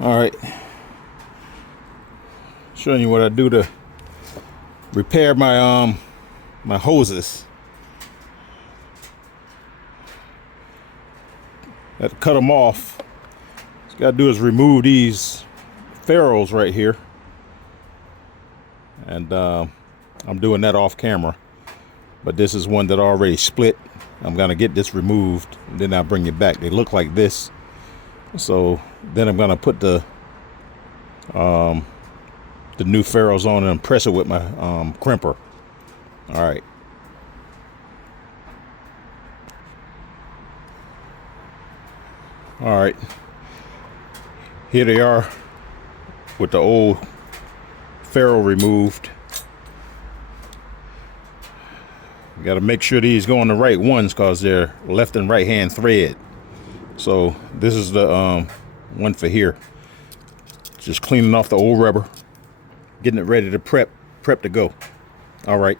All right, showing you what I do to repair my my hoses. I have to cut them off. What you gotta do is remove these ferrules right here, and I'm doing that off camera. But this is one that already split. I'm gonna get this removed, and then I'll bring it back. They look like this. So then I'm gonna put the new ferrules on and press it with my crimper. All right. All right. Here they are with the old ferrule removed. You got to make sure these go on the right ones because they're left and right hand thread. So this is the one for here. Just cleaning off the old rubber, getting it ready to prep to go. All right.